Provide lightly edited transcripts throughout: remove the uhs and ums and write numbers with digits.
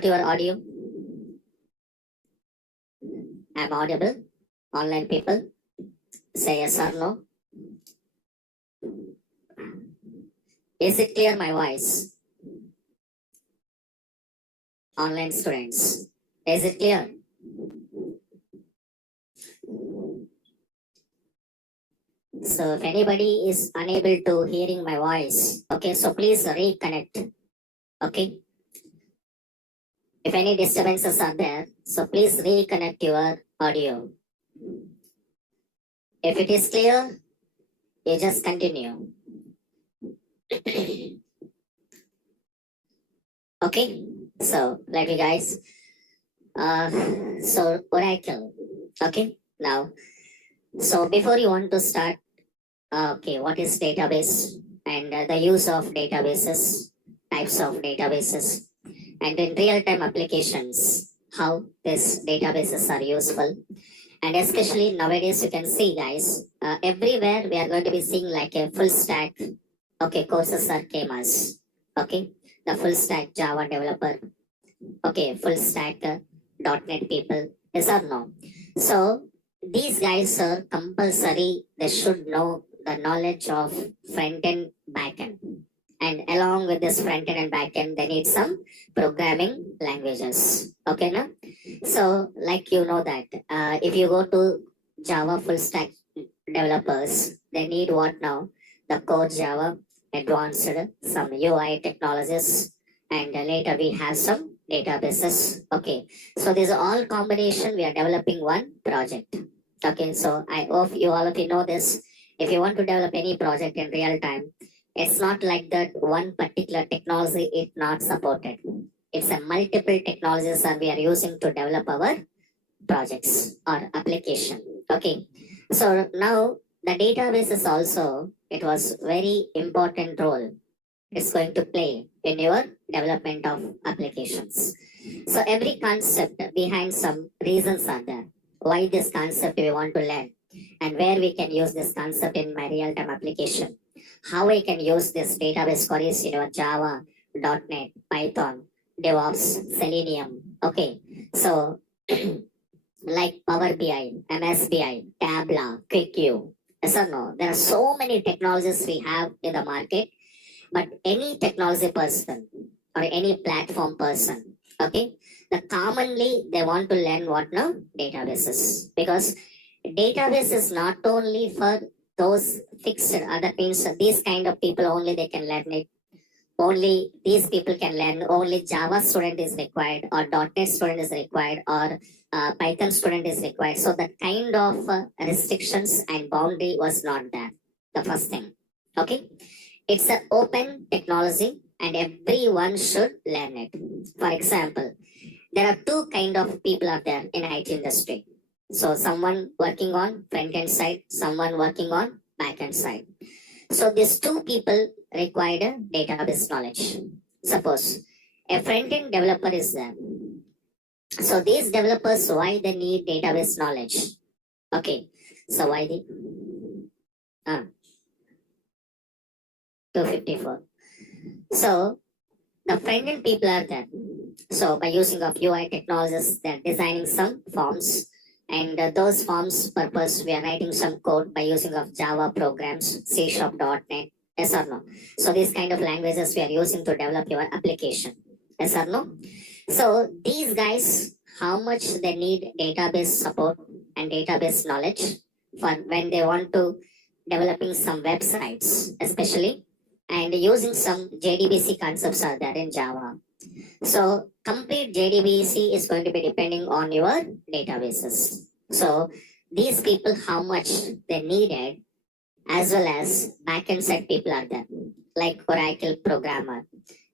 got your audio? I'm audible? Online people, say yes or no. Is it clear, my voice? Online students, is it clear? So if anybody is unable to hearing my voice, okay, so please reconnect, okay? If any disturbances are there, so please reconnect your audio. If it is clear, you just continue. Okay, so let me guys. So Oracle, okay, now, so before you want to start, okay, what is database and the use of databases, types of databases, and in real-time applications, how these databases are useful. And especially nowadays, you can see guys, everywhere we are going to be seeing like a full stack, okay, courses are famous, okay, the full stack Java developer, okay, full stack .NET people, yes or no? So these guys are compulsory, they should know the knowledge of front end, back end. And along with this front end and back end, they need some programming languages. Okay, now? So, like you know that if you go to Java full stack developers, they need what now? The core Java, advanced, some UI technologies, and later we have some databases. Okay, so these are all combination. We are developing one project. Okay, so I hope you all of you know this. If you want to develop any project in real time, it's not like that one particular technology is not supported. It's a multiple technologies that we are using to develop our projects or application. Okay, so now the database is also, it was very important role it's going to play in your development of applications. So every concept behind some reasons are there. Why this concept we want to learn and where we can use this concept in my real-time application. How I can use this database queries in your Java, .NET, Python, DevOps, Selenium. Okay, so like Power BI, MSBI, Tableau, QuickView. Yes or no? There are so many technologies we have in the market, but any technology person or any platform person, okay, the commonly they want to learn what now? Databases. Because database is not only for those fixed other things, these kind of people only they can learn it. Only these people can learn, only Java student is required or .NET student is required or Python student is required. So that kind of restrictions and boundary was not there, the first thing. Okay, it's an open technology and everyone should learn it. For example, there are two kind of people out there in IT industry. So someone working on front end side, someone working on back end side. So these two people required a database knowledge. Suppose a front end developer is there. So these developers, why they need database knowledge? Okay, so why they? 254. So the front end people are there. So by using of UI technologies, they're designing some forms. And those forms purpose, we are writing some code by using of Java programs, C#, .NET, yes or no? So these kind of languages we are using to develop your application, yes or no? So these guys, how much they need database support and database knowledge for when they want to developing some websites, especially, and using some JDBC concepts are there in Java. So complete JDBC is going to be depending on your databases. So these people, how much they needed, as well as backend side people are there, like Oracle programmer,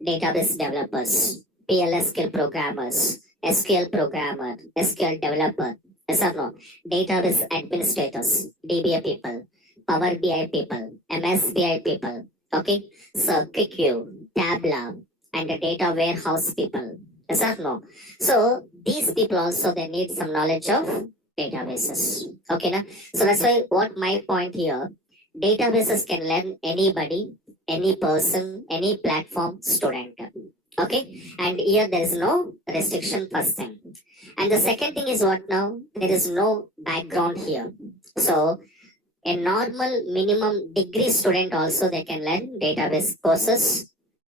database developers, PLS skill programmers, SQL programmer, SQL developer, yes or no, database administrators, DBA people, Power BI people, MSBI people, okay, so QuickView, Tableau, and the data warehouse people, yes or no? So these people also, they need some knowledge of databases, okay na? So that's why what my point here, databases can learn anybody, any person, any platform student. Okay, and here there is no restriction, first thing. And the second thing is what now? There is no background here. So a normal minimum degree student also they can learn database courses,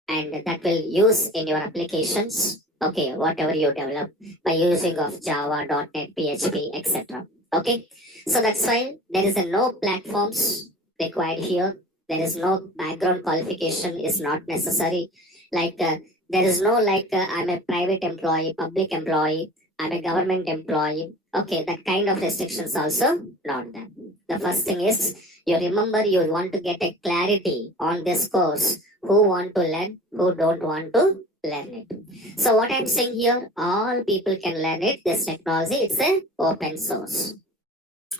and that will use in your applications. Okay, whatever you develop by using of Java, .NET, PHP, etc. Okay, so that's why there is a no platforms required here. There is no background qualification is not necessary. Like there is no like I'm a private employee, public employee, I'm a government employee. Okay, that kind of restrictions also not there. The first thing is you remember you want to get a clarity on this course. Who want to learn, who don't want to learn it. So what I'm saying here, all people can learn it. This technology, it's a open source.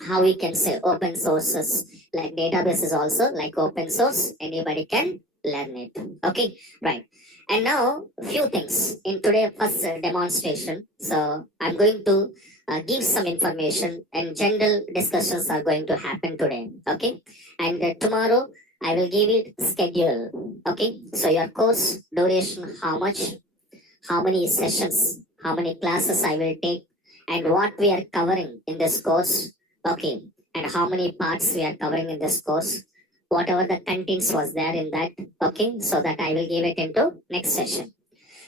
How we can say open sources like database is also like open source. Anybody can learn it. Okay, right. And now few things in today first demonstration. So I'm going to give some information and general discussions are going to happen today. Okay, and tomorrow I will give it schedule. Okay, so your course duration, how much, how many sessions, how many classes I will take, and what we are covering in this course. Okay, and how many parts we are covering in this course, whatever the contents was there in that. Okay, so that I will give it into next session.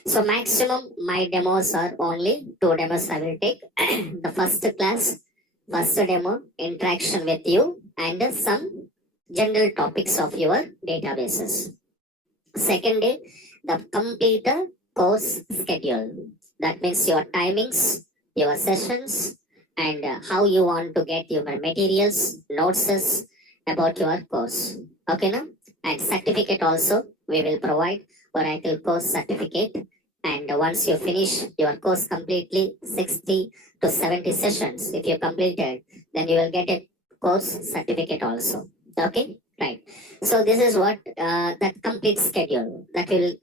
So maximum my demos are only 2 demos I will take. The first class, first demo, interaction with you, and some general topics of your databases. Second day, the complete course schedule. That means your timings, your sessions, and how you want to get your materials, notes about your course. Okay, now? And certificate also we will provide Oracle course certificate. And once you finish your course completely, 60 to 70 sessions, if you completed, then you will get a course certificate also. Okay, right. So this is what that complete schedule that will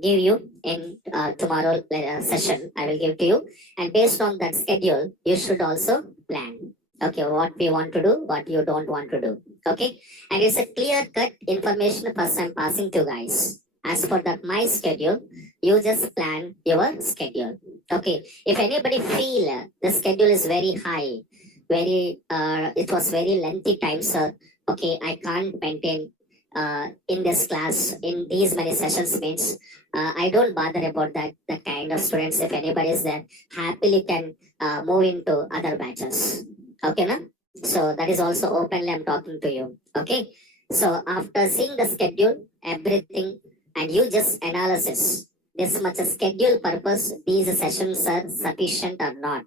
give you in tomorrow session. I will give to you, and based on that schedule, you should also plan. Okay, what we want to do, what you don't want to do. Okay, and it's a clear cut information first I'm passing to guys. As for that my schedule, you just plan your schedule. Okay, if anybody feel the schedule is very high, very it was very lengthy time, sir. Okay, I can't maintain in this class in these many sessions means I don't bother about that. The kind of students, if anybody is there, happily can move into other batches. Okay, na? So that is also openly I'm talking to you. Okay, so after seeing the schedule, everything, and you just analysis this much schedule purpose, these sessions are sufficient or not.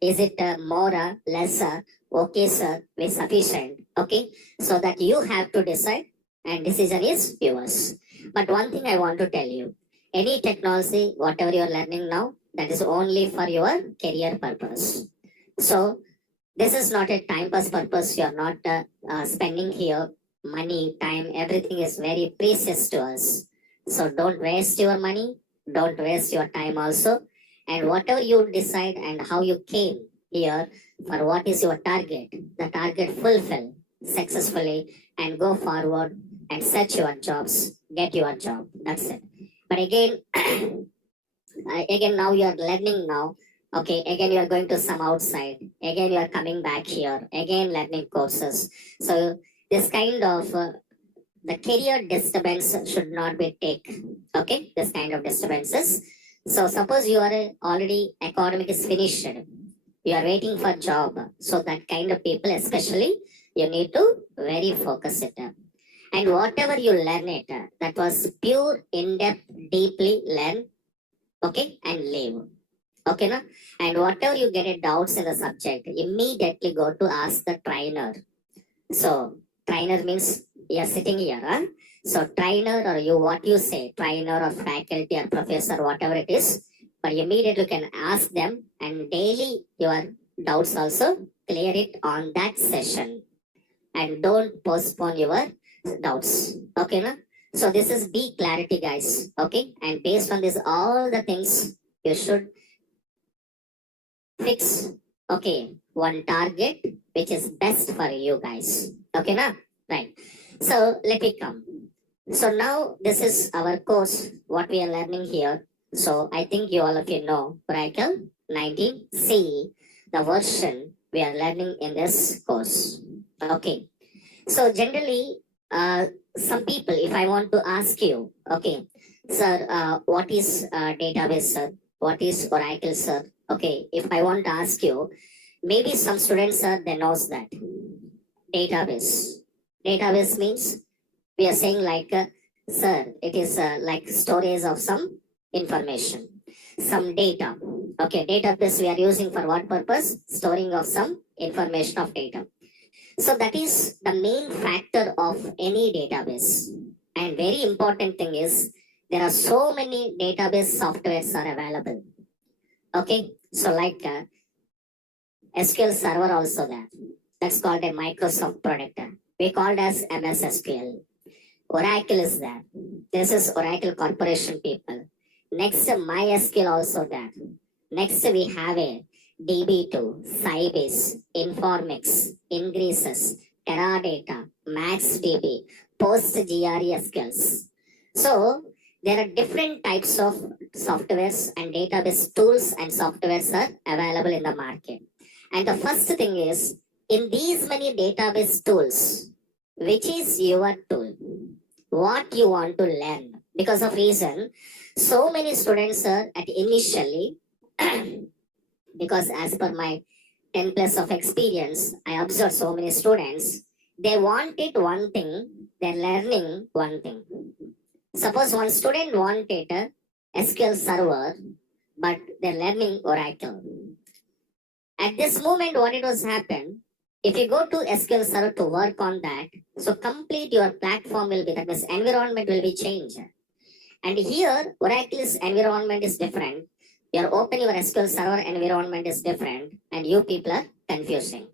Is it more or lesser? Okay, sir, we sufficient. Okay, so that you have to decide, and decision is yours. But one thing I want to tell you, any technology, whatever you're learning now, that is only for your career purpose. So this is not a time pass purpose. You're not spending here money, time, everything is very precious to us. So don't waste your money, don't waste your time also. And whatever you decide and how you came here for what is your target, the target fulfill successfully and go forward and search your jobs, get your job. That's it. But again, again now you are learning now. Okay, again you are going to some outside. Again you are coming back here. Again learning courses. So this kind of the career disturbance should not be take. Okay, this kind of disturbances. So suppose you are already academic is finished, you are waiting for job. So that kind of people especially you need to very focus it. And whatever you learn it, that was pure in-depth, deeply learn. Okay, and live. Okay, na? And whatever you get a doubts in the subject, immediately go to ask the trainer. So trainer means you're sitting here, huh? So trainer or you what you say, trainer or faculty or professor, whatever it is, but immediately you can ask them and daily your doubts also clear it on that session. And don't postpone your doubts. Okay, na? So this is be clarity, guys. Okay, and based on this, all the things you should fix. Okay, one target which is best for you guys. Okay, na? Right. So let me come. So now this is our course, what we are learning here. So I think you all of you know Oracle 19 CE, the version we are learning in this course. Okay. So generally, some people, if I want to ask you, okay, sir, what is database, sir? What is Oracle, sir? Okay, if I want to ask you, maybe some students, sir, they knows that database. Database means we are saying like, sir, it is like storage of some information, some data. Okay, database we are using for what purpose? Storing of some information of data. So that is the main factor of any database. And very important thing is there are so many database softwares are available. Okay, so like SQL Server also there. That's called a Microsoft product. We called as MS SQL. Oracle is there. This is Oracle Corporation people. Next, MySQL also there. Next, we have a DB2, Sybase, Informix, Ingresys, Teradata, MaxDB, PostgreSQLs. So, there are different types of softwares and database tools and softwares are available in the market. And the first thing is, in these many database tools, which is your tool? What you want to learn? Because of reason, so many students are at initially, because as per my 10 plus of experience, I observed so many students, they wanted one thing, they're learning one thing. Suppose one student wanted a SQL server, but they're learning Oracle. At this moment, what it was happened, if you go to SQL Server to work on that, so complete your platform will be, that means environment will be changed. And here, Oracle's environment is different. Your open your SQL Server environment is different, and you people are confusing.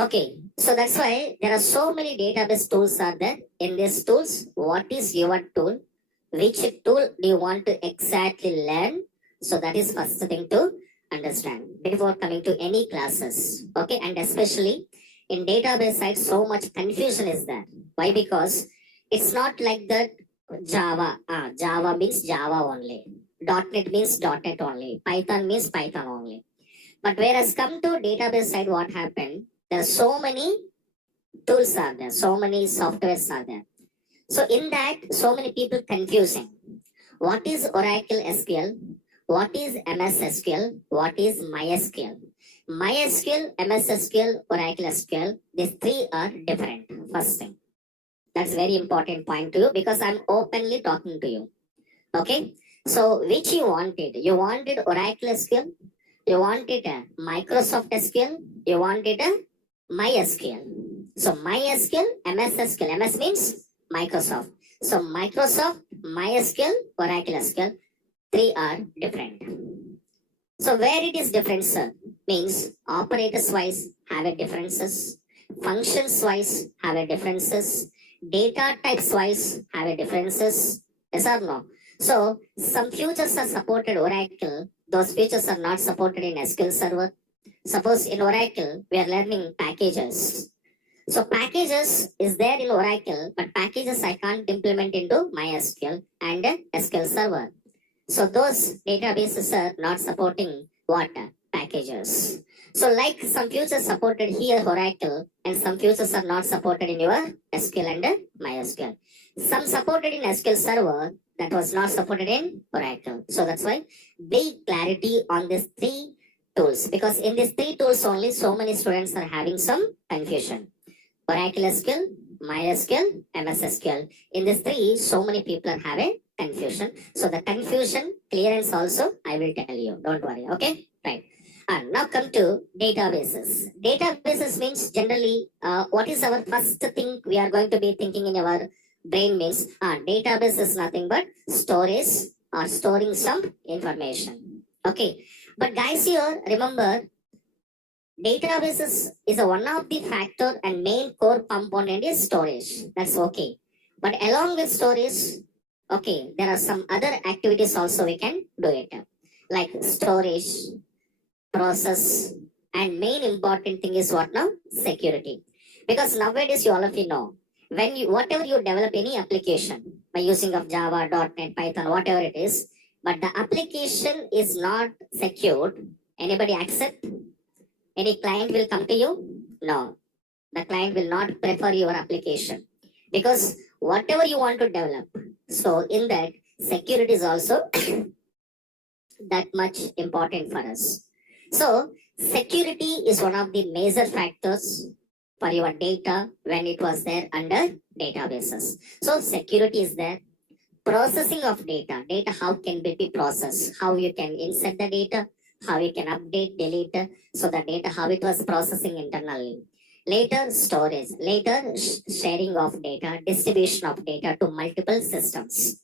Okay, so that's why there are so many database tools are there. In these tools, what is your tool? Which tool do you want to exactly learn? So that is first thing to understand before coming to any classes. Okay, and especially in database side, so much confusion is there. Why? Because it's not like that Java. Java means Java only. .NET means .NET only. Python means Python only. But whereas come to database side, what happened? There are so many tools are there, so many softwares are there. So in that, so many people confusing. What is Oracle SQL? What is MS SQL? What is MySQL? MySQL, MS SQL, Oracle SQL, these three are different. First thing. That's very important point to you because I'm openly talking to you. Okay? So which you wanted? You wanted Oracle SQL? You wanted a Microsoft SQL? You wanted a MySQL. So MySQL, MS SQL. MS means Microsoft. So Microsoft, MySQL, Oracle SQL. Three are different. So where it is different, sir, means operators wise have a differences, functions wise have a differences, data types wise have a differences. Yes or no? So some features are supported Oracle, those features are not supported in SQL Server. Suppose in Oracle we are learning packages. So packages is there in Oracle, but packages I can't implement into MySQL and SQL Server. So those databases are not supporting what? Packages. So like some features supported here Oracle and some features are not supported in your SQL and MySQL. Some supported in SQL Server that was not supported in Oracle. So that's why big clarity on these three tools because in these three tools only so many students are having some confusion. Oracle SQL, MySQL, MS SQL. In these three, so many people are having confusion. So the confusion clearance also I will tell you. Don't worry. Okay, right. Now come to databases. Databases means generally what is our first thing we are going to be thinking in our brain means database is nothing but storage or storing some information. Okay, but guys here remember databases is a one of the factor and main core component is storage. That's okay. But along with storage, okay, there are some other activities also we can do it. Like storage, process, and main important thing is what now? Security. Because nowadays you all of you know, when you whatever you develop any application by using of Java, .NET, Python, whatever it is, but the application is not secured, anybody accept? Any client will come to you? No, the client will not prefer your application because whatever you want to develop. So in that, security is also that much important for us. So security is one of the major factors for your data when it was there under databases. So security is there. Processing of data, how can be processed, how you can insert the data, how you can update, delete, so the data, how it was processing internally. Later, storage. Later, sharing of data, distribution of data to multiple systems.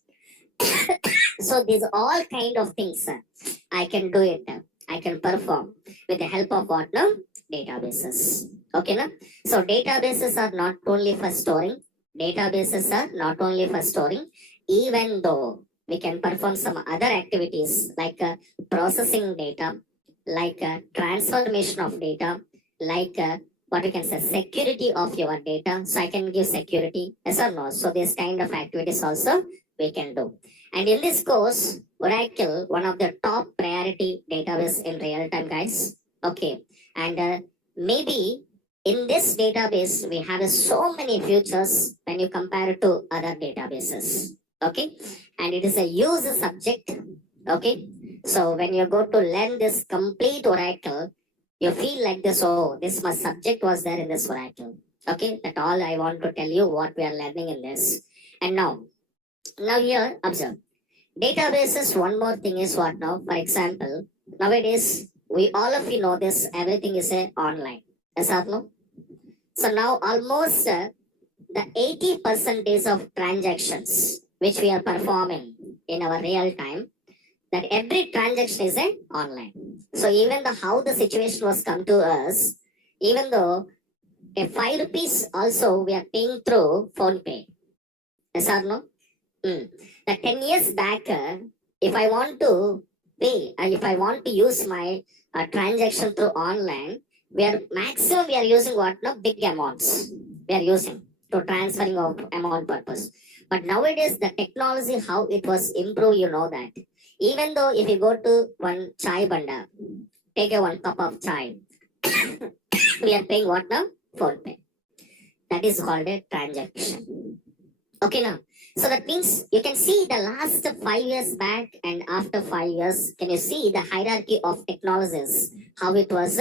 So these all kind of things I can do it. I can perform with the help of what now? Databases. Okay, now? So databases are not only for storing. Databases are not only for storing, even though we can perform some other activities like processing data, like transformation of data, like what we can say security of your data. So I can give security, yes or no. So this kind of activities also we can do. And in this course, Oracle, one of the top priority database in real time, guys. Okay, and maybe in this database we have so many features when you compare it to other databases. Okay, and it is a user subject. Okay, so when you go to learn this complete Oracle, you feel like this. Oh, this much subject was there in this Oracle. Okay, that all I want to tell you what we are learning in this. And now here observe databases. One more thing is what now? For example, nowadays we all of you know this. Everything is online. Yes or no? So now almost the 80% of transactions which we are performing in our real time, that every transaction is online. So even the how the situation was come to us, even though a 5 rupees also we are paying through phone pay. Yes or no? The 10 years back, if I want to pay, if I want to use my transaction through online, we are using what now? Big amounts we are using to transferring of amount purpose. But nowadays the technology, how it was improved, you know that. Even though if you go to one chai banda, take a 1 cup of chai, we are paying what now? Phone pay. That is called a transaction. Okay, now. So that means you can see the last 5 years back and after 5 years, can you see the hierarchy of technologies, how it was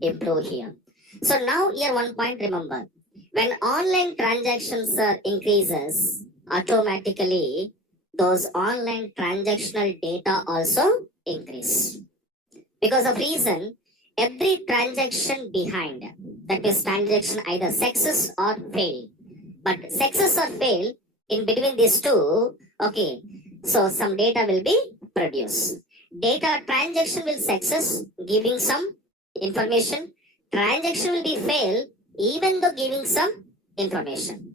improved here. So now here one point remember, when online transactions increases, automatically those online transactional data also increase. Because of reason, every transaction behind, that is transaction either success or fail. But success or fail, in between these two, okay, so some data will be produced. Data transaction will success, giving some information. Transaction will be fail, even though giving some information.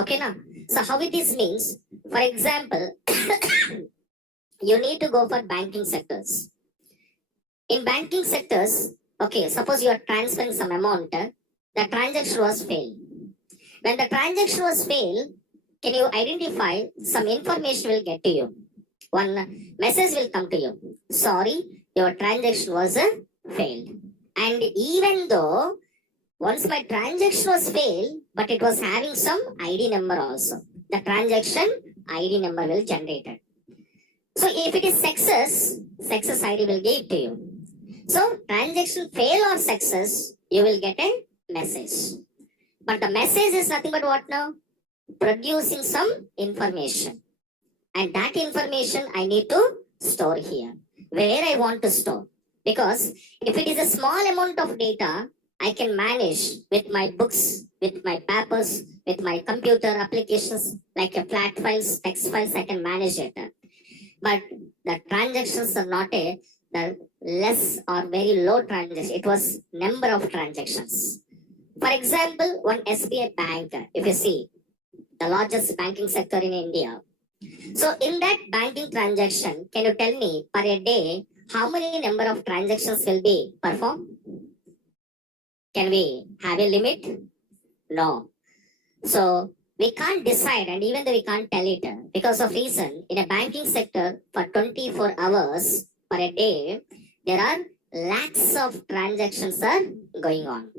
Okay, now. So how it is means, for example, you need to go for banking sectors. In banking sectors, okay, suppose you are transferring some amount, the transaction was failed. When the transaction was failed, can you identify some information will get to you? One message will come to you. Sorry, your transaction was failed. And even though once my transaction was failed, but it was having some ID number also. The transaction ID number will generate it. So if it is success ID will give to you. So transaction fail or success, you will get a message. But the message is nothing but what now? Producing some information. And that information I need to store here. Where I want to store. Because if it is a small amount of data, I can manage with my books, with my papers, with my computer applications, like a flat files, text files, I can manage it. But the transactions are not the less or very low transactions. It was number of transactions. For example, one SBI bank, if you see, the largest banking sector in India. So in that banking transaction, can you tell me per a day, how many number of transactions will be performed? Can we have a limit? No. So we can't decide, and even though we can't tell it because of reason, in a banking sector for 24 hours per a day, there are lakhs of transactions are going on.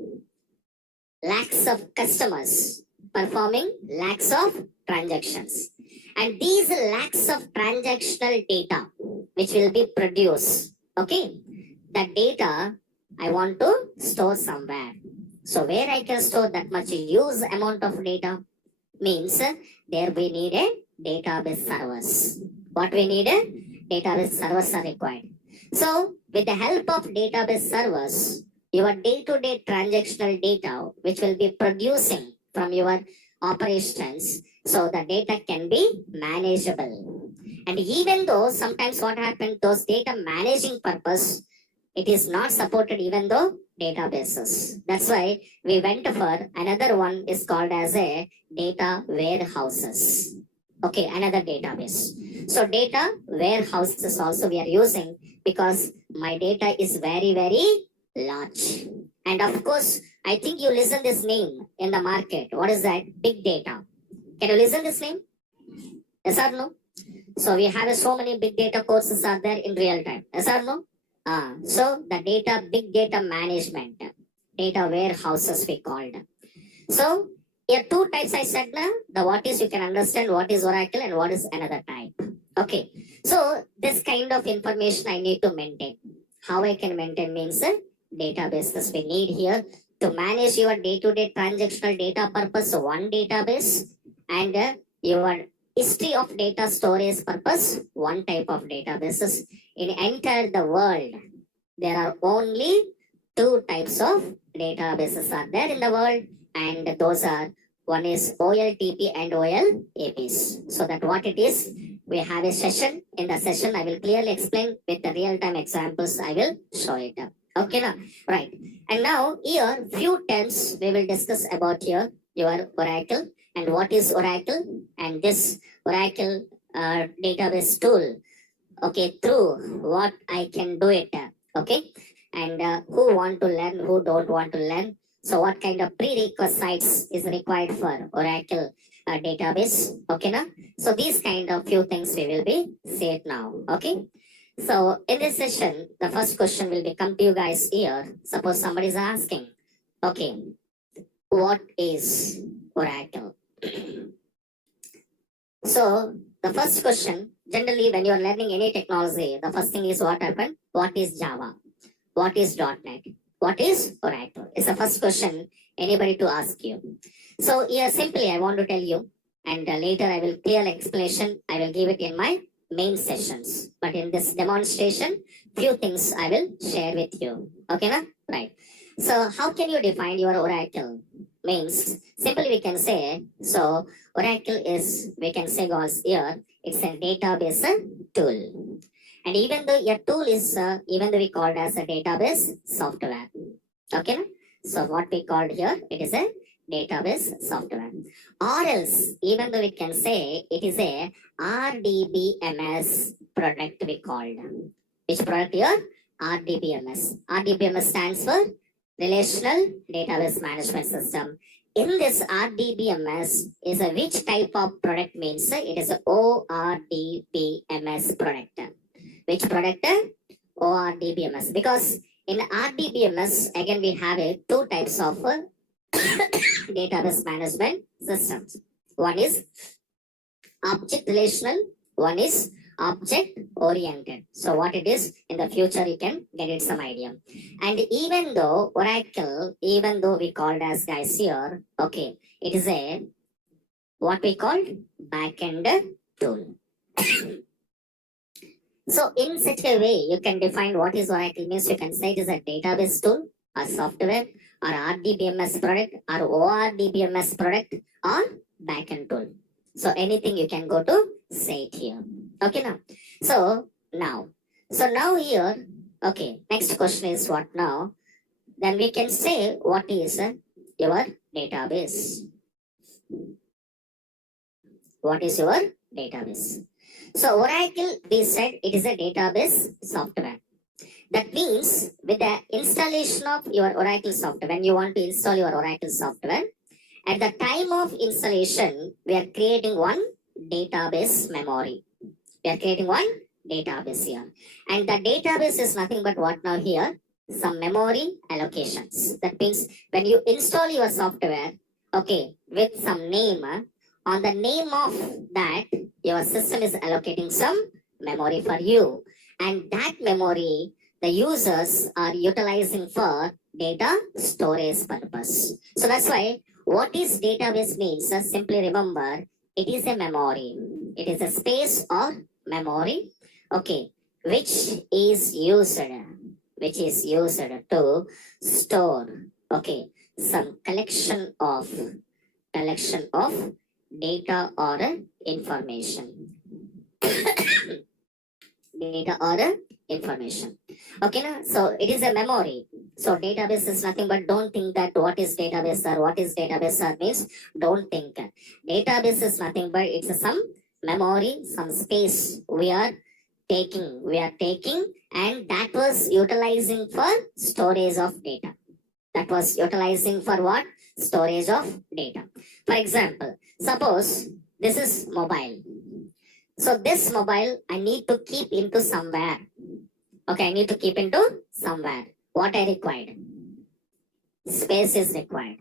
Lakhs of customers performing lakhs of transactions. And these lakhs of transactional data, which will be produced, okay, that data I want to store somewhere. So where I can store that much huge amount of data means there we need a database servers. What we need a database servers are required. So with the help of database servers, your day-to-day transactional data, which will be producing from your operations, so the data can be manageable. And even though sometimes what happened, those data managing purpose, it is not supported even though databases. That's why we went for another one is called as a data warehouses. Okay, another database. So data warehouses also we are using because my data is very, very large. And of course, I think you listen this name in the market. What is that? Big data. Can you listen this name? Yes or no? So we have so many big data courses are there in real time. Yes or no? So the data, big data management, data warehouses we called. So here two types I said now. The what is you can understand what is Oracle and what is another type. Okay. So this kind of information I need to maintain. How I can maintain means databases we need here to manage your day-to-day transactional data purpose. So one database and your history of data storage purpose, one type of databases. In entire the world, there are only two types of databases are there in the world, and those are one is OLTP and OLAPs. So that what it is, we have a session. In the session, I will clearly explain with the real-time examples. I will show it. Okay, now right. And now here few terms we will discuss about here your Oracle and what is Oracle and this Oracle database tool. Okay, through what I can do it. Okay, and who want to learn, who don't want to learn. So what kind of prerequisites is required for Oracle database? Okay, now. So these kind of few things we will be said now. Okay. So in this session, the first question will be come to you guys here. Suppose somebody is asking, okay, what is Oracle? So the first question, generally when you are learning any technology, the first thing is what happened? What is Java? What is .NET? What is Oracle? It's the first question anybody to ask you. So here simply I want to tell you, and later I will clear explanation. I will give it in my main sessions. But in this demonstration, few things I will share with you. Okay, na? Right. So how can you define your Oracle? Means simply we can say, so Oracle is, we can say goes here, it's a database tool. And even though your tool is, even though we called as a database software. Okay, na? So what we called here, it is a database software. Or else, even though we can say it is a RDBMS product we called. Which product here? RDBMS. RDBMS stands for Relational Database Management System. In this RDBMS is a which type of product means it is a ORDBMS product. Which product? ORDBMS. Because in RDBMS, again we have a two types of database management systems. One is object relational, one is object oriented. So what it is in the future you can get it some idea. And even though Oracle, even though we called as guys here, okay, it is a what we called backend tool. So in such a way you can define what is Oracle means. You can say it is a database tool or software or RDBMS product or ORDBMS product or backend tool. So anything you can go to say it here. Okay now. So now here, okay, next question is what now? Then we can say what is your database. What is your database? So Oracle, we said it is a database software. That means with the installation of your Oracle software, when you want to install your Oracle software, At the time of installation, we are creating one database memory. We are creating one database here. And the database is nothing but what now here? Some memory allocations. That means when you install your software, okay, with some name, on the name of that, your system is allocating some memory for you. And that memory, the users are utilizing for data storage purpose. So that's why what is database means, simply remember, it is a memory. It is a space or memory, okay, which is used to store, okay, some collection of data or information. Data or information. Okay, na? So it is a memory. So database is nothing but, don't think that what is database or what is database or means, don't think. Database is nothing but it's some memory, some space we are taking, and that was utilizing for storage of data. That was utilizing for what? Storage of data. For example, suppose this is mobile. So this mobile I need to keep into somewhere. Okay, I need to keep into somewhere. What I required? Space is required.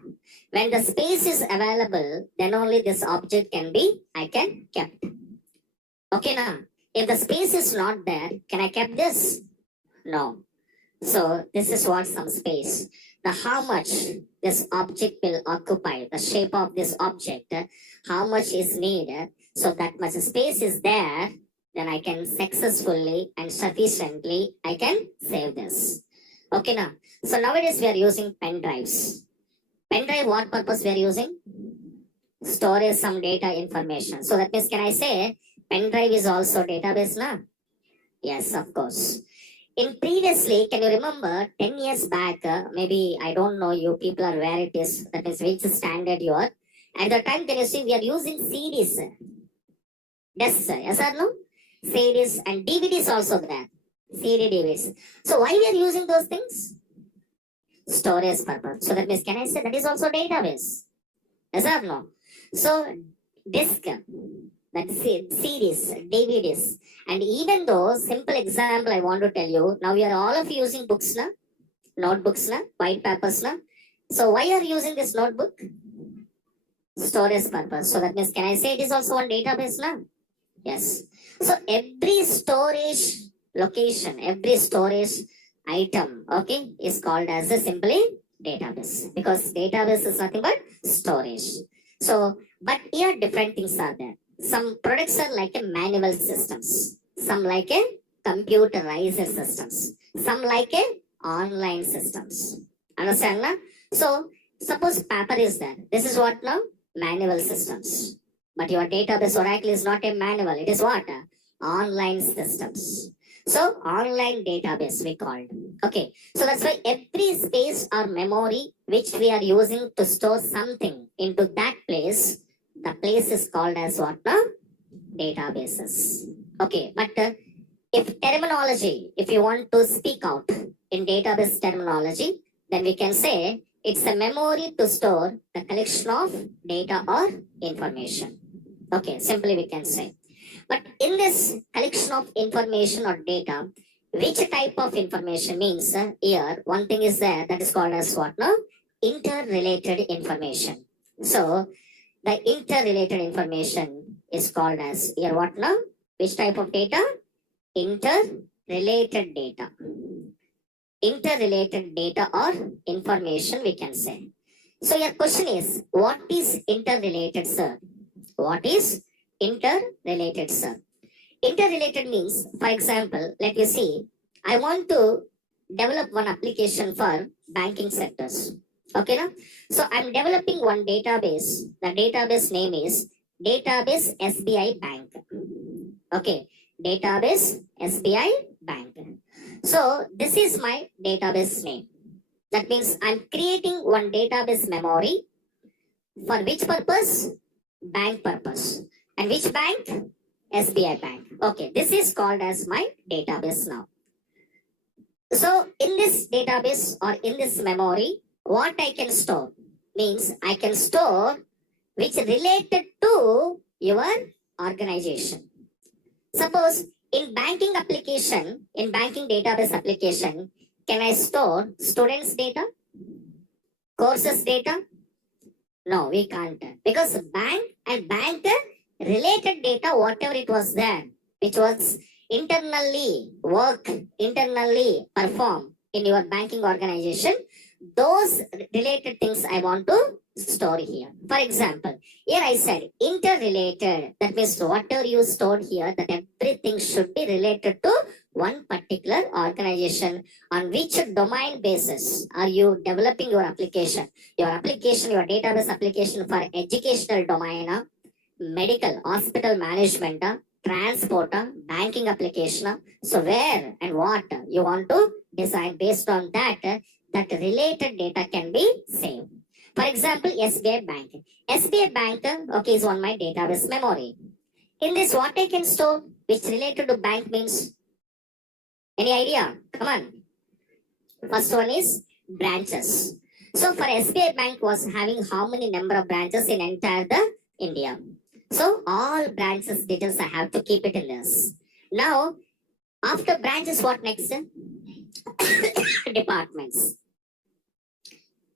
When the space is available, then only this object I can kept. Okay, now, if the space is not there, can I keep this? No. So this is what some space. The how much this object will occupy, the shape of this object, how much is needed, so that much space is there, then I can successfully and sufficiently, I can save this. Okay now. So nowadays we are using pen drives. Pen drive, what purpose we are using? Storage some data information. So that means, can I say pen drive is also database now? Yes, of course. In previously, can you remember 10 years back, maybe I don't know you people are where it is, that is which standard you are. At the time, can you see we are using CDs? Yes, yes or no? CDs and DVDs also there. CD, DVDs. So why we are using those things? Storage purpose. So that means, can I say that is also database? Yes or no? So disk, that CDs, DVDs, and even though, simple example I want to tell you, now we are all of you using books now, notebooks now, white papers now. So why are you using this notebook? Storage purpose. So that means, can I say it is also one database now? Yes. So every storage location, every storage item, okay, is called as a simply database, because database is nothing but storage. So, but here different things are there. Some products are like a manual systems, some like a computerized systems, some like a online systems. Understand na? So suppose paper is there. This is what now? Manual systems. But your database Oracle is not a manual. It is what? Online systems. So online database we called. Okay. So that's why every space or memory which we are using to store something into that place, the place is called as what now? Databases. Okay. But if terminology, if you want to speak out in database terminology, then we can say it's a memory to store the collection of data or information. Okay, simply we can say. But in this collection of information or data, which type of information means here, one thing is there that is called as what now? Interrelated information. So the interrelated information is called as here what now? Which type of data? Interrelated data. Interrelated data or information we can say. So your question is, what is interrelated, sir? What is interrelated, sir? Interrelated means, for example, let me see, I want to develop one application for banking sectors. Okay, now? So I'm developing one database. The database name is Database SBI Bank. Okay, Database SBI Bank. So this is my database name. That means I'm creating one database memory. For which purpose? Bank purpose. And which bank? SBI Bank. Okay, this is called as my database now. So in this database or in this memory, what I can store? means I can store which related to your organization. Suppose in banking application, in banking database application, can I store students data, courses data? No, we can't. Because bank and bank related data, whatever it was there, which was internally perform in your banking organization, those related things I want to store here. For example, here I said interrelated. That means whatever you stored here, that everything should be related to one particular organization. On which domain basis are you developing your application? Your application, your database application for educational domain, medical, hospital management, transport, banking application. So where and what you want to decide based on that, that related data can be saved. For example, SBI Bank. SBI Bank, okay, is on my database memory. In this, what I can store, which related to bank means, any idea? Come on. First one is branches. So for SBI Bank was having how many number of branches in entire the India? So all branches details I have to keep it in this. Now, after branches, what next? Departments.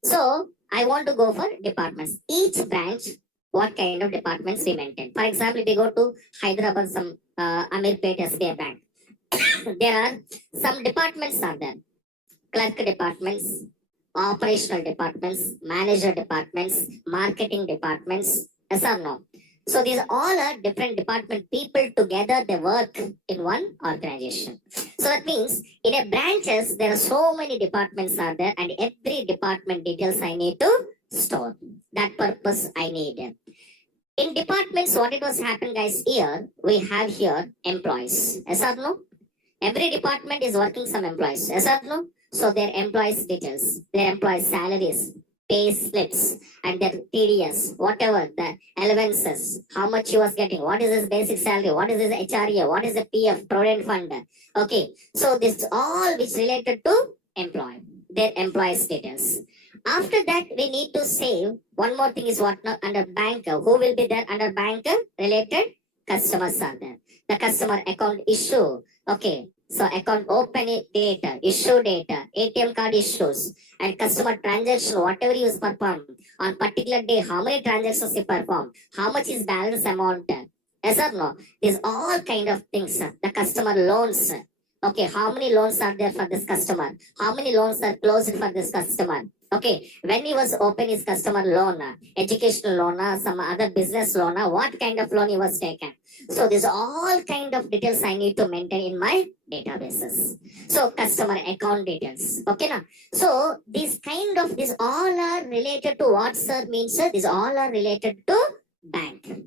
So I want to go for departments. Each branch, what kind of departments we maintain. For example, if we go to Hyderabad, some Amirpet SBI Bank, there are some departments are there. Clerk departments, operational departments, manager departments, marketing departments, yes or no? So these all are different department people together, they work in one organization. So that means in a branches, there are so many departments are there and every department details I need to store. That purpose I need. In departments, what it was happen guys here, we have here employees, yes or no? Every department is working some employees, yes or no? So their employees details, their employees salaries, pay slips, and their TDS, whatever the allowances, how much he was getting, what is his basic salary, what is his HRA, what is the PF, Provident Fund. Okay, so this all which related to employee, their employees details. After that, we need to save one more thing is what now under bank. Who will be there under bank related? Customers are there. The customer account issue. Okay, so account open data, issue data, ATM card issues, and customer transaction, whatever you perform on particular day, how many transactions you perform, how much is balance amount, yes or no? These all kind of things. The customer loans. Okay, how many loans are there for this customer? How many loans are closed for this customer? Okay, when he was open his customer loan, educational loan, some other business loan, what kind of loan he was taken. So these all kind of details I need to maintain in my databases. So customer account details. Okay, now. So these all are related to what sir means sir? These all are related to bank.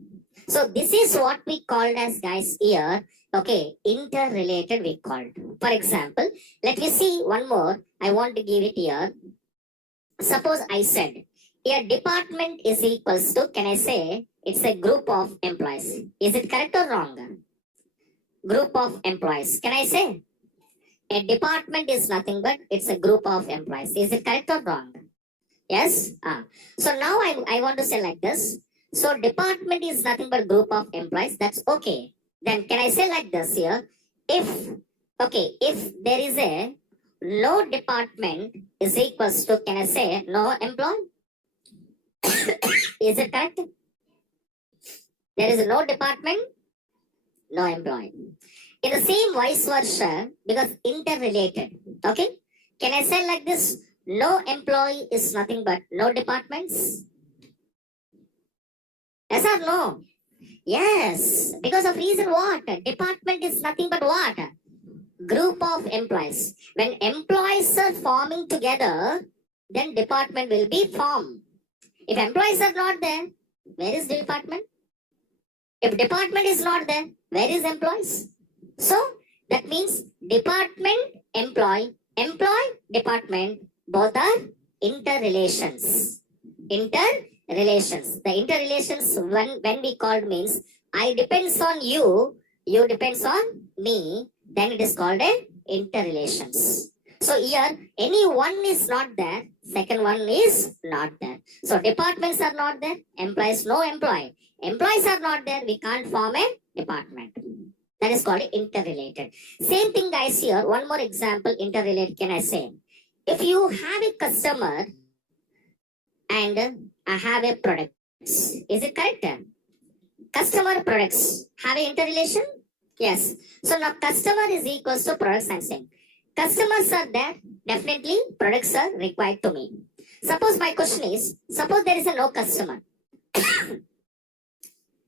So this is what we called as guys here. Okay, interrelated we called. For example, let me see one more. I want to give it here. Suppose I said a department is equals to, can I say, it's a group of employees. Is it correct or wrong? Group of employees. Can I say? A department is nothing but it's a group of employees. Is it correct or wrong? Yes? So now I want to say like this. So department is nothing but group of employees. That's okay. Then can I say like this here? If there is a no department is equals to, can I say, no employee? Is it correct? There is no department, no employee. In the same vice versa, because interrelated. Okay? Can I say like this? No employee is nothing but no departments? Yes or no? Yes. Because of reason what? Department is nothing but what? Group of employees. When employees are forming together, then department will be formed. If employees are not there, where is the department? If department is not there, where is employees? So that means department, employee, department, both are interrelations. Interrelations. The interrelations when we called means I depends on you, you depends on me, then it is called a interrelations. So here, any one is not there, second one is not there. So departments are not there, employees, no employee. Employees are not there, we can't form a department. That is called interrelated. Same thing guys here, one more example, interrelated can I say. If you have a customer and I have a product, is it correct? Customer products have a interrelation? Yes. So now customer is equals to products I'm saying. Customers are there, definitely products are required to me. Suppose my question is, suppose there is a no customer.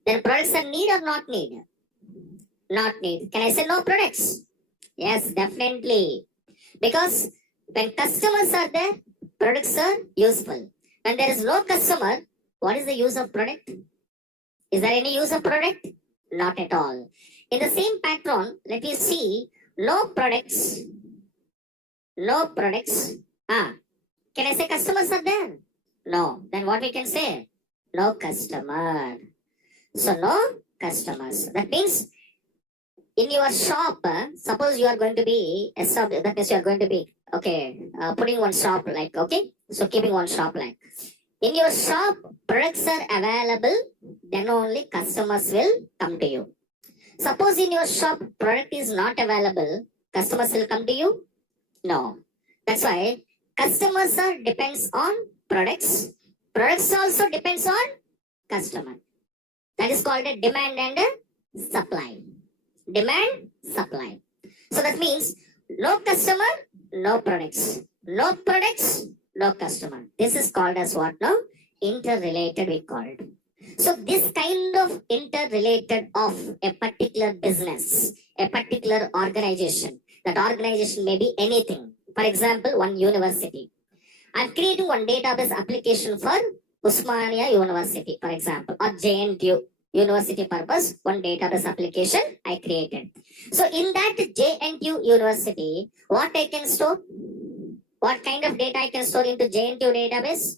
Then products are need or not need? Not need. Can I say no products? Yes, definitely. Because when customers are there, products are useful. When there is no customer, what is the use of product? Is there any use of product? Not at all. In the same pattern, let me see, no products. No products. Can I say customers are there? No. Then what we can say? No customer. So no customers. That means in your shop, suppose you are going to be a sub, that means you are going to be, putting one shop like, okay, so keeping one shop like. In your shop, products are available, then only customers will come to you. Suppose in your shop, product is not available, customers will come to you? No. That's why customers are depends on products. Products also depends on customer. That is called a demand and a supply. Demand, supply. So that means no customer, no products. No products, no customer. This is called as what now? Interrelated we called. So this kind of interrelated of a particular business, a particular organization. That organization may be anything. For example, one university. I'm creating one database application for Usmania University, for example, or JNTU University purpose, one database application I created. So in that JNTU University, what I can store? What kind of data I can store into JNTU database?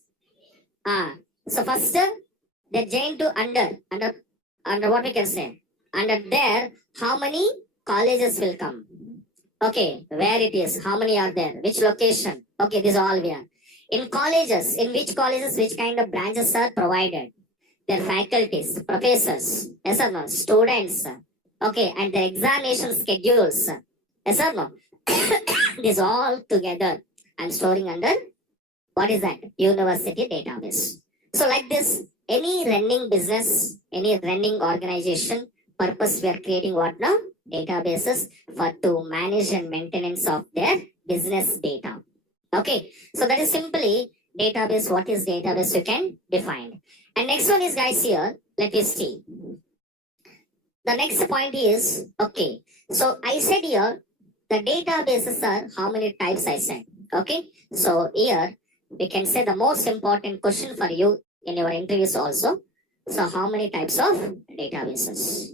So first, the JNTU under what we can say? Under there, how many colleges will come? Okay, where it is, how many are there, which location? Okay, this is all we are. In colleges, in which colleges, which kind of branches are provided? Their faculties, professors, yes or no, students, okay, and their examination schedules, yes or no. This all together, I'm storing under, what is that? University database. So like this, any running business, any running organization, purpose we are creating what now? Databases for to manage and maintenance of their business data. Okay, so that is simply database. What is database? You can define. And next one is guys here. Let us see. The next point is okay. So I said here the databases are how many types I said. Okay, so here we can say the most important question for you in your interviews also. So how many types of databases?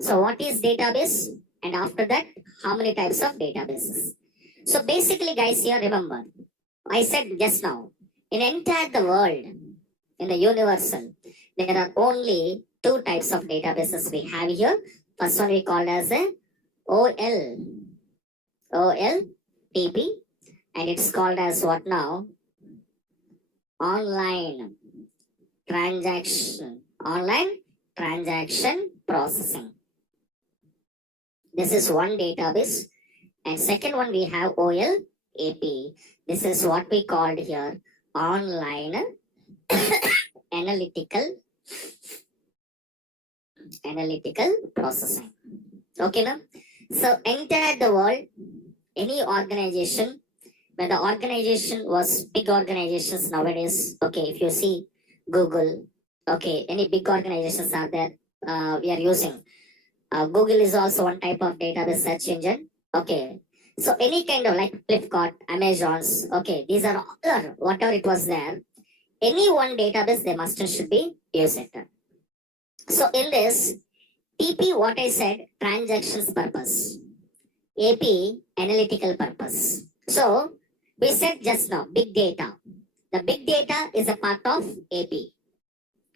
So what is database? And after that, how many types of databases? So basically guys here remember, I said just now, in entire the world, in the universal, there are only two types of databases we have here. First one we call as a OLTP, and it's called as what now? Online transaction processing. This is one database. And second one we have OLAP. This is what we called here online analytical processing. Okay now? So entire the world, any organization, when the organization was big organizations nowadays, okay, if you see Google, okay, any big organizations are there, we are using. Google is also one type of database search engine. Okay, so any kind of like Flipkart, Amazon's, okay, these are all, whatever it was there, any one database they must and should be used. So in this, TP, what I said, transactions purpose, AP, analytical purpose. So we said just now, big data. The big data is a part of AP.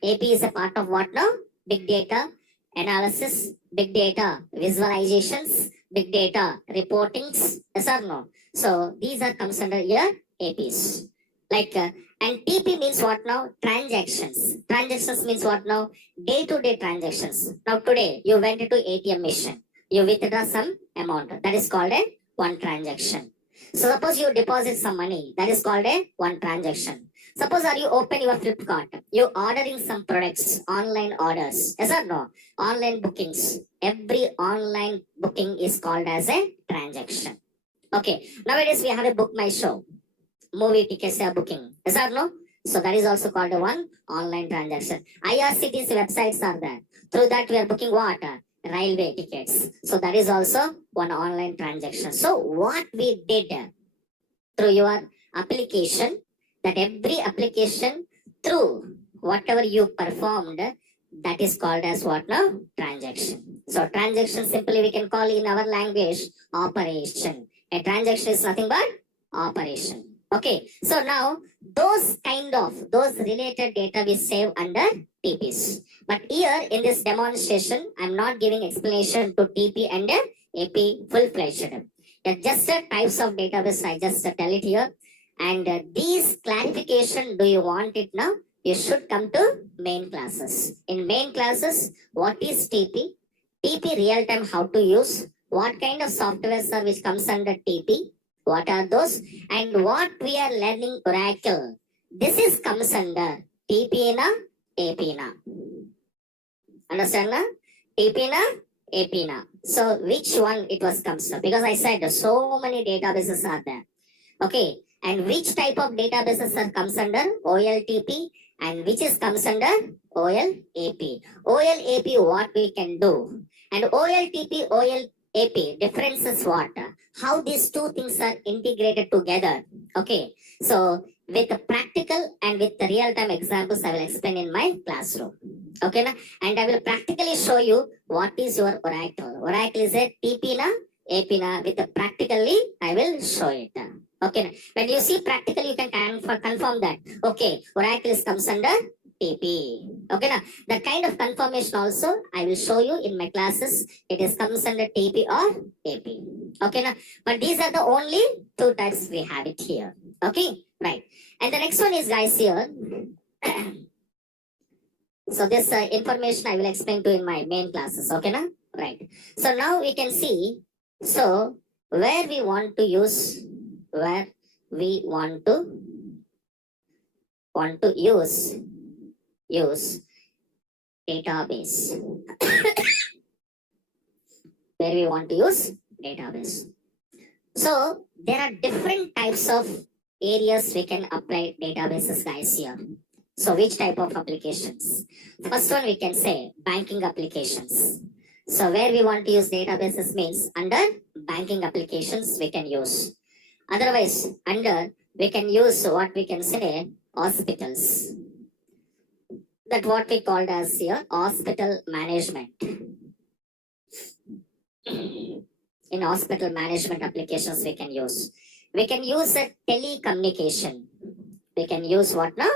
AP is a part of what now? Big data. analysis, big data visualizations, big data reportings, yes or no? So these are comes under your APs. Like and TP means what now? Transactions. Transactions means what now? Day-to-day transactions. Now today you went into ATM machine, you withdraw some amount. That is called a one transaction. So suppose you deposit some money, that is called a one transaction. Suppose are you open your Flipkart, you ordering some products, online orders, yes or no? Online bookings. Every online booking is called as a transaction. Okay, nowadays we have a book my show, movie tickets are booking, yes or no? So that is also called a one online transaction. IRCTC websites are there. Through that we are booking what? Railway tickets. So that is also one online transaction. So what we did through your application, that every application through whatever you performed, that is called as what now? Transaction. So transaction simply we can call in our language operation. A transaction is nothing but operation. Okay, so now those related data we save under TPs. But here in this demonstration, I'm not giving explanation to TP and AP full-fledged. Just the types of database I just tell it here. And these clarification, do you want it now? You should come to main classes. In main classes, what is TP? TP real time how to use? What kind of software which comes under TP? What are those? And what we are learning Oracle. This is comes under TP na AP na. Understand na? TP na AP na. So which one it was comes to? Because I said so many databases are there. Okay. And which type of databases are comes under OLTP and which is comes under OLAP. OLAP what we can do. And OLTP, OLAP differences what? How these two things are integrated together. Okay. So with the practical and with the real-time examples, I will explain in my classroom. Okay, na? And I will practically show you what is your Oracle. Oracle is a TP na, AP na. With the practically, I will show it. Okay, when you see practically, you can confirm that. Okay, Oracle is comes under TP. Okay, na? That kind of confirmation also I will show you in my classes. It is comes under TP or AP. Okay, na? But these are the only two types we have it here. Okay, right. And the next one is guys here. So this information I will explain to in my main classes. Okay, na? Right. So now we can see. So where we want to use use database. Where we want to use database. So there are different types of areas we can apply databases guys here. So which type of applications? First one we can say banking applications. So where we want to use databases means under banking applications we can use. Otherwise under we can use what we can say hospitals. That what we called as here hospital management. In hospital management applications we can use. We can use a telecommunication. We can use what now?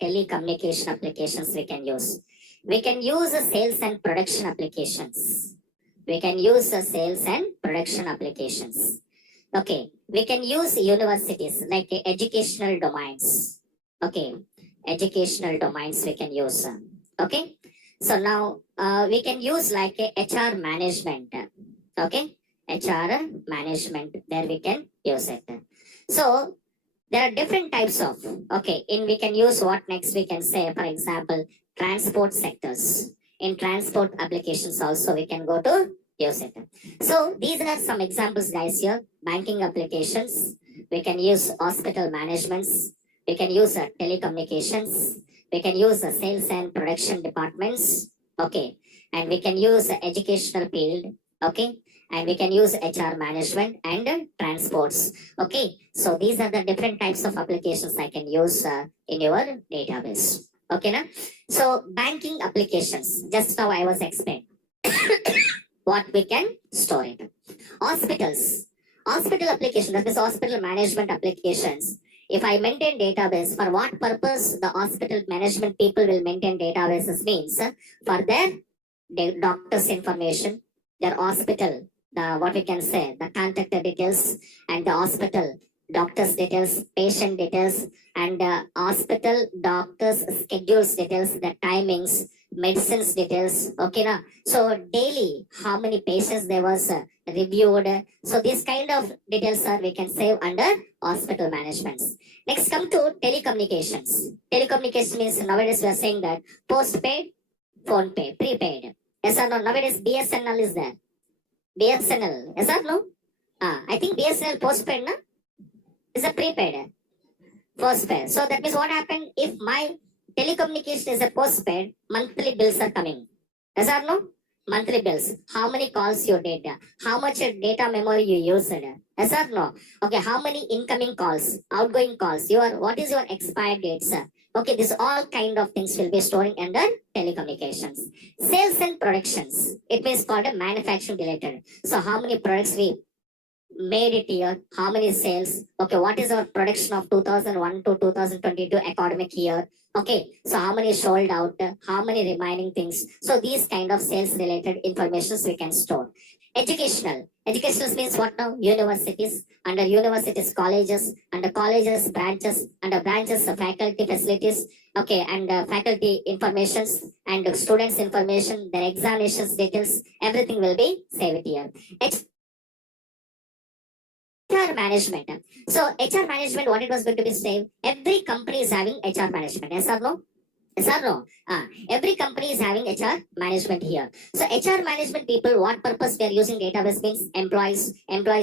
Telecommunication applications we can use. We can use a sales and production applications. We can use a sales and production applications. Okay, we can use universities like educational domains. Okay, educational domains we can use. Okay, so now we can use like a HR management. Okay, HR management, there we can use it. So there are different types of, okay, we can use what next we can say, for example, transport sectors. In transport applications also we can go to use it. So these are some examples guys here. Banking applications, we can use hospital managements, we can use telecommunications, we can use sales and production departments, okay, and we can use educational field, okay, and we can use HR management and transports. Okay, so these are the different types of applications I can use in your database. Okay, na? So banking applications, just now I was explaining what we can store it. Hospitals, hospital application, that is hospital management applications. If I maintain database, for what purpose the hospital management people will maintain databases means for their doctor's information, their hospital, the what we can say, the contact details, and the hospital, doctor's details, patient details, and hospital, doctor's schedules details, the timings, medicines details. Okay, na? So daily, how many patients there was reviewed. So this kind of details are we can save under hospital managements. Next, come to telecommunications. Telecommunication means nowadays we are saying that postpaid, phone pay, prepaid. Yes or no? Nowadays BSNL is there. BSNL. Yes or no? I think BSNL postpaid na? Is a prepaid. Postpaid. So that means what happened if my telecommunication is a postpaid, monthly bills are coming. Yes or no? Monthly bills. How many calls you did? How much data memory you used? Yes or no? Okay, how many incoming calls, outgoing calls, what is your expired dates? Okay, this all kind of things will be storing under telecommunications. Sales and productions. It means called a manufacturing related. So how many products we made it here, how many sales, okay, what is our production of 2001 to 2022 academic year, okay, so how many sold out, how many remaining things. So these kind of sales related informations we can store. Educational means what now? Universities, under universities colleges, under colleges branches, under branches faculty facilities, okay, and faculty informations and students information, their examinations details, everything will be saved here. HR management. So HR management, what it was going to be saved? Every company is having HR management. Yes or no? Yes or no? Every company is having HR management here. So HR management people, what purpose they are using database means employees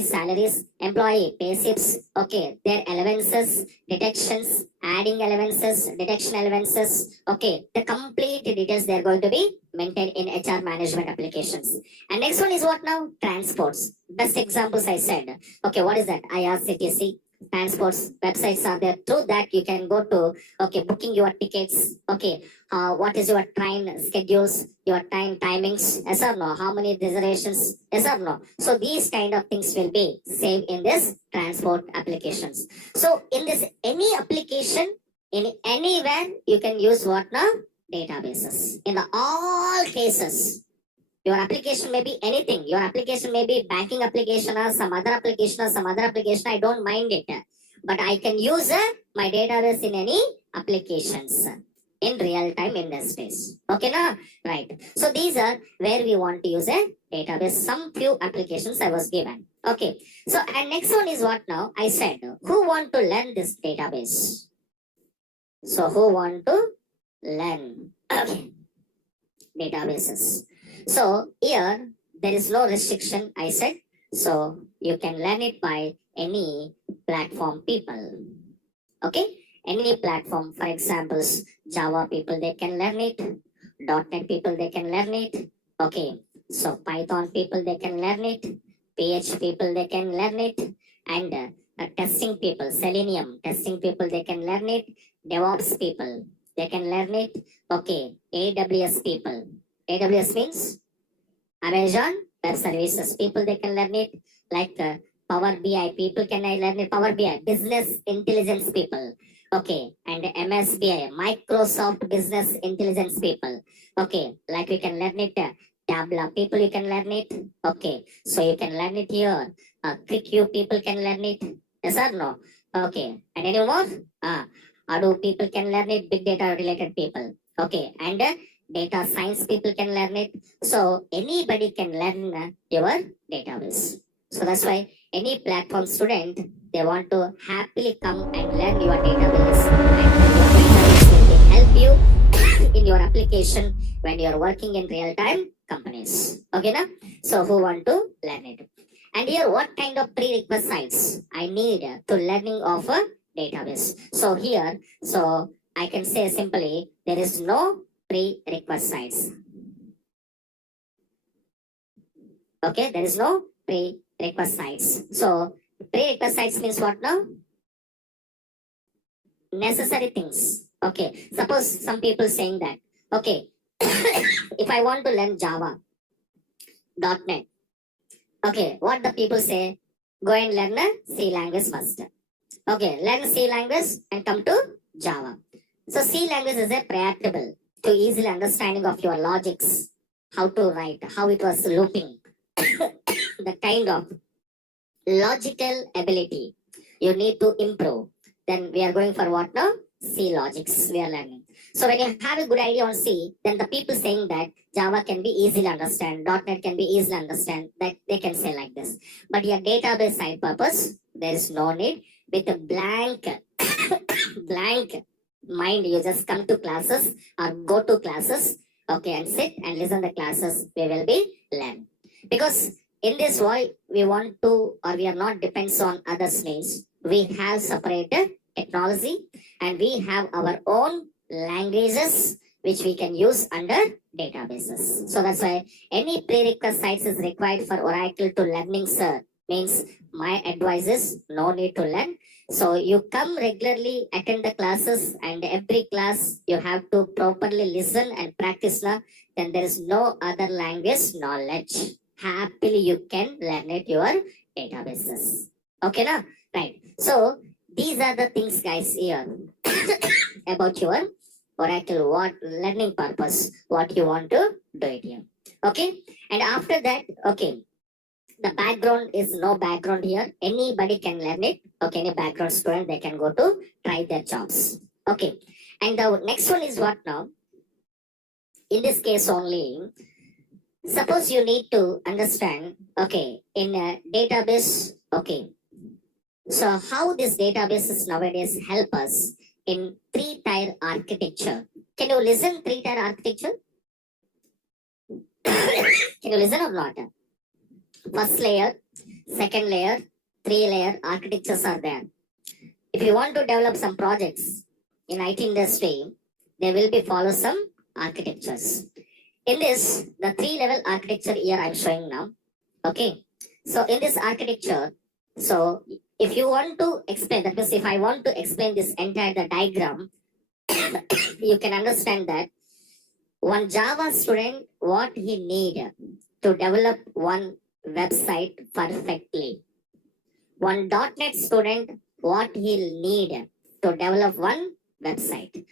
salaries, employee pay slips, okay, their allowances, detections, adding allowances, detection allowances, okay, the complete details they are going to be maintained in HR management applications. And next one is what now? Transports. Best examples I said. Okay, what is that? IRCTC, transports websites are there. Through that you can go to, okay, booking your tickets, okay, what is your train schedules, your time timings, yes or no, how many reservations, yes or no. So these kind of things will be saved in this transport applications. So in this any application, in anywhere you can use what now? Databases. In the all cases, your application may be anything. Your application may be banking application or some other application or some other application. I don't mind it. But I can use my database in any applications in real time in this space. Okay, na? Right. So these are where we want to use a database. Some few applications I was given. Okay. So and next one is what now? I said, who want to learn this database? So who want to learn? Okay. Databases. So here there is no restriction, I said. So you can learn it by any platform people. Okay, any platform. For examples, Java people they can learn it. .NET people they can learn it. Okay, so Python people they can learn it. PHP people they can learn it. And testing people, Selenium testing people they can learn it. DevOps people they can learn it. Okay, AWS people. AWS means Amazon Web Services. People they can learn it, like Power BI people can learn it. Power BI Business Intelligence people. Okay, and MSBI Microsoft Business Intelligence people. Okay, like we can learn it. Tabla people you can learn it. Okay, so you can learn it here. QuickView people can learn it. Yes or no? Okay, and any more? Hadoop people can learn it. Big data related people. Okay, and data science people can learn it. So anybody can learn your database. So that's why any platform student, they want to happily come and learn your database. And your database will help you in your application when you are working in real-time companies. Okay, na? So who want to learn it? And here, what kind of prerequisites I need to learning of a database? So here, so I can say simply, there is no prerequisites. Okay, there is no prerequisites. So prerequisites means what now? Necessary things. Okay, suppose some people saying that, okay, if I want to learn Java, .NET, okay, what the people say? Go and learn a C language first. Okay, learn C language and come to Java. So C language is a preactable to easily understanding of your logics. how to write, how it was looping, the kind of logical ability you need to improve. Then we are going for what now? C logics we are learning. So when you have a good idea on C, then the people saying that Java can be easily understand, .NET can be easily understand, that they can say like this. But your database side purpose, there is no need. With a blank, blank mind, you just come to classes or go to classes, okay, and sit and listen the classes. We will be learn because in this world we want to or we are not depends on others means we have separated technology and we have our own languages which we can use under databases. So that's why any prerequisites is required for Oracle to learning, sir. Means my advice is no need to learn. So you come regularly, attend the classes, and every class you have to properly listen and practice. Now, then there is no other language knowledge. Happily you can learn it your databases. Okay, now right. So these are the things, guys, here about your Oracle, what learning purpose, what you want to do it here. Okay, and after that, okay, the background is no background here. Anybody can learn it. Okay, any background student, they can go to try their jobs. Okay, and the next one is what now? In this case only, suppose you need to understand, okay, in a database, okay, so how this databases nowadays help us in three-tier architecture. Can you listen three-tier architecture? Can you listen or not? First layer, second layer, three-layer architectures are there. If you want to develop some projects in IT industry, they will be follow some architectures. In this, the three-level architecture here I'm showing now. Okay. So in this architecture, so if you want to explain, that means if I want to explain this entire the diagram, you can understand that one Java student, what he need to develop one website perfectly. One .NET student, what he'll need to develop one website.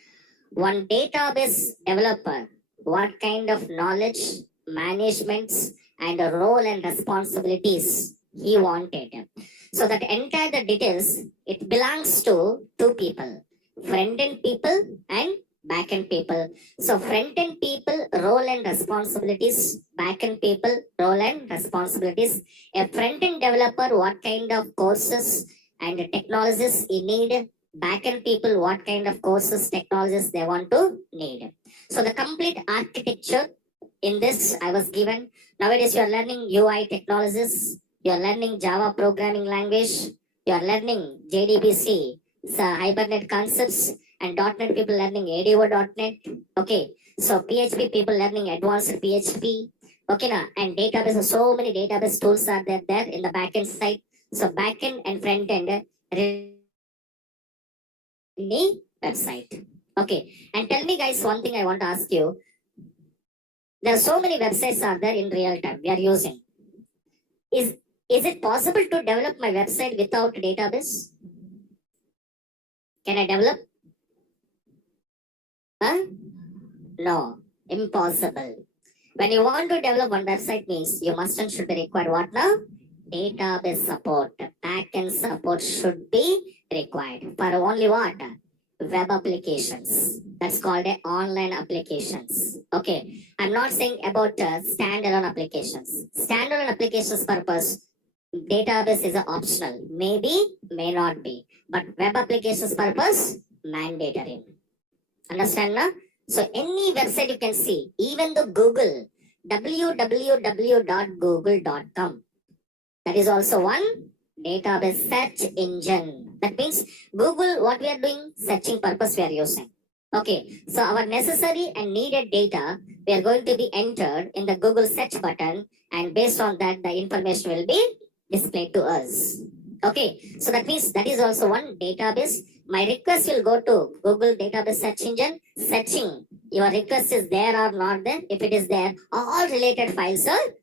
One database developer, what kind of knowledge, managements, and role and responsibilities he wanted. So that entire the details, it belongs to two people, front-end people and back-end people. So front-end people, role and responsibilities, back-end people, role and responsibilities. A front-end developer, what kind of courses and technologies he need. Back-end people, what kind of courses, technologies they want to need. So the complete architecture in this I was given. Nowadays you are learning UI technologies, you are learning Java programming language, you are learning JDBC, Hibernate concepts, and .NET people learning ADO.NET. Okay, so PHP people learning advanced PHP. Okay, now and database, so many database tools are there in the backend side. So backend and front end website. Okay, and tell me guys one thing I want to ask you. There are so many websites are there in real time we are using. Is it possible to develop my website without database? Can I develop? Huh? No, impossible. When you want to develop one website means you must and should be required what now? Database support. Backend support should be required for only what? Web applications. That's called a online applications. Okay, I'm not saying about standalone applications. Standalone applications purpose, database is optional. Maybe, may not be. But web applications purpose, mandatory. Understand now? So any website you can see, even the Google, www.google.com. That is also one database search engine. That means Google, what we are doing, searching purpose we are using. Okay, so our necessary and needed data, we are going to be entered in the Google search button, and based on that, the information will be displayed to us. Okay, so that means that is also one database. My request will go to Google database search engine, searching your request is there or not there. If it is there, all related files are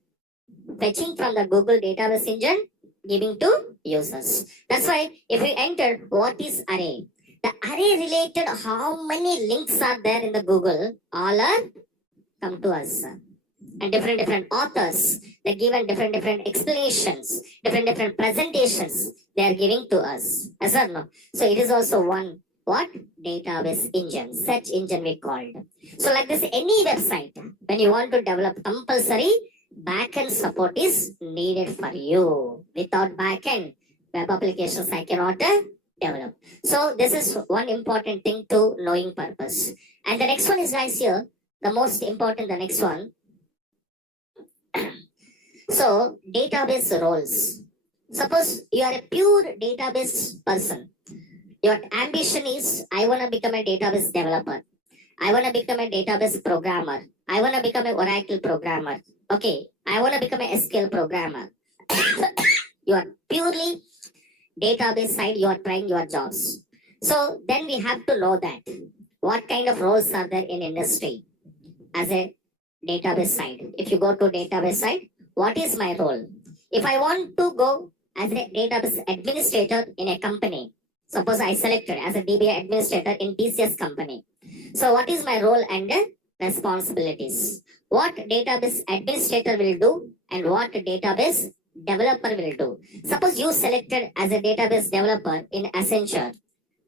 fetching from the Google database engine, giving to users. That's why if you enter what is array, the array related how many links are there in the Google, all are come to us. and different authors. They're given different explanations, different presentations they are giving to us. Yes or no? So it is also one what database engine, search engine we called. So like this, any website when you want to develop, compulsory backend support is needed for you. Without backend web applications, I cannot develop. So this is one important thing to knowing purpose. And the next one is guys here, the most important, the next one. So database roles. Suppose you are a pure database person. Your ambition is, I want to become a database developer. I want to become a database programmer. I want to become an Oracle programmer. Okay, I want to become a SQL programmer. You are purely database side, you are trying your jobs. So then we have to know that what kind of roles are there in industry as a database side. If you go to database side, what is my role? If I want to go as a database administrator in a company, suppose I selected as a DBA administrator in TCS company. So what is my role and responsibilities? What database administrator will do and what database developer will do. Suppose you selected as a database developer in Accenture,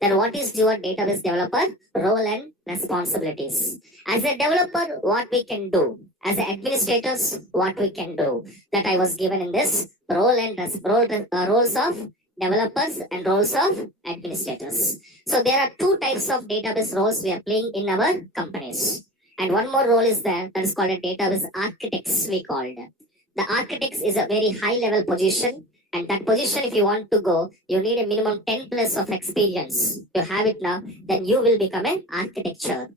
then what is your database developer role and responsibilities? As a developer, what we can do? As administrators, what we can do? That I was given in this role and roles of developers and roles of administrators. So there are two types of database roles we are playing in our companies. And one more role is there, that is called a database architects we called. The architects is a very high level position, and that position, if you want to go, you need a minimum 10 plus of experience. You have it now, then you will become an architecture.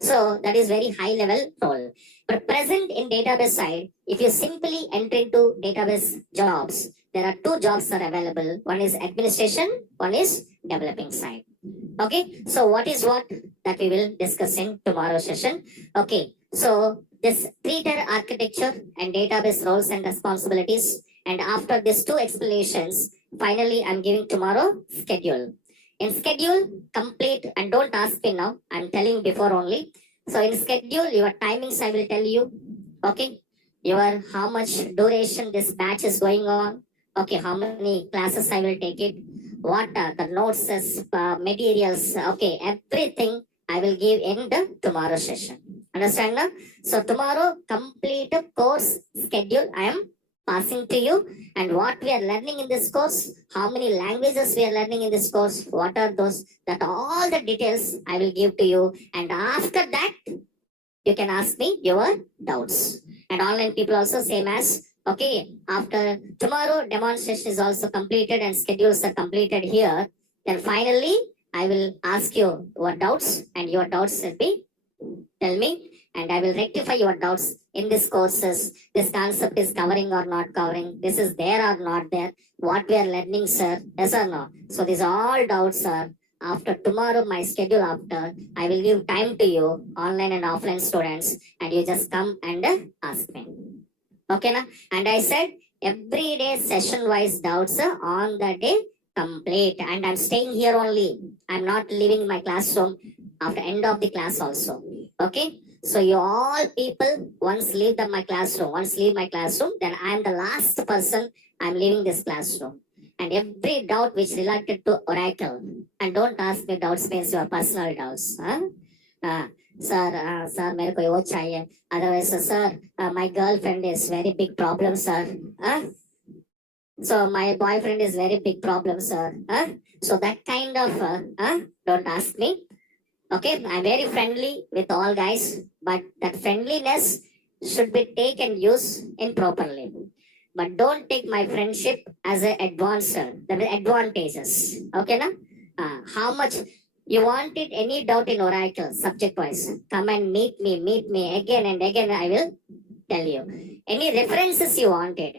So that is very high level role. But present in database side, if you simply enter into database jobs, there are two jobs are available. One is administration, one is developing side. Okay, so what is what that we will discuss in tomorrow's session. Okay, so this three-tier architecture and database roles and responsibilities. And after these two explanations, finally I'm giving tomorrow schedule. In schedule, complete, and don't ask me now, I'm telling before only. So in schedule, your timings I will tell you. Okay, your how much duration this batch is going on. Okay, how many classes I will take it. What are the notes, materials, okay, everything I will give in the tomorrow session. Understand now? So tomorrow, complete course schedule I am passing to you, and what we are learning in this course, how many languages we are learning in this course, what are those, that all the details I will give to you, and after that, you can ask me your doubts. And online people also same as, okay, after tomorrow demonstration is also completed and schedules are completed here, then finally I will ask you your doubts, and your doubts will be, tell me, and I will rectify your doubts in this courses. This concept is covering or not covering. This is there or not there. What we are learning, sir. Yes or no? So these all doubts are after tomorrow, my schedule after, I will give time to you, online and offline students, and you just come and ask me. Okay, na? And I said every day session wise doubts on the day complete, and I'm staying here only. I'm not leaving my classroom after end of the class also. Okay, so you all people once leave my classroom, then I am the last person. I'm leaving this classroom, and every doubt which related to Oracle, and don't ask me doubts means your personal doubts. Sir, मेरे को वो चाहिए. Otherwise, sir, my girlfriend is very big problem, sir. So my boyfriend is very big problem, sir. So that kind of, don't ask me. Okay, I'm very friendly with all guys, but that friendliness should be taken use in properly. But don't take my friendship as an advancer, the advantages. Okay, na? How much you wanted any doubt in Oracle subject wise, come and meet me again and again. I will tell you any references you wanted.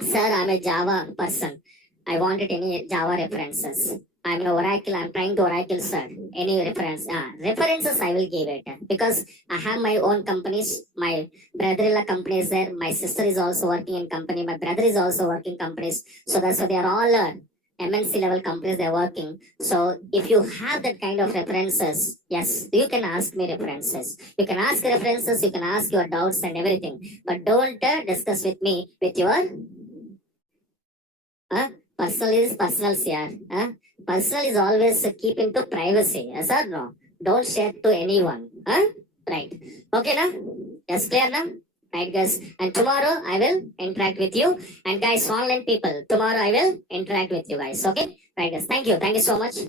Sir, I'm a Java person. I wanted any Java references. I'm an Oracle. I'm trying to Oracle, sir. Any reference? References I will give it because I have my own companies. My brother-in-law company is there. My sister is also working in company. My brother is also working companies. So that's why they are all MNC level companies they're working. So if you have that kind of references, yes, you can ask me references. You can ask references, you can ask your doubts and everything, but don't discuss with me with your personal is personal, here. Personal is always keep into privacy, yes or no? Don't share to anyone. Right. Okay, na? Yes, clear na? Right, guys. And tomorrow I will interact with you. And guys, online people, tomorrow I will interact with you guys. Okay? Right, guys. Thank you. Thank you so much.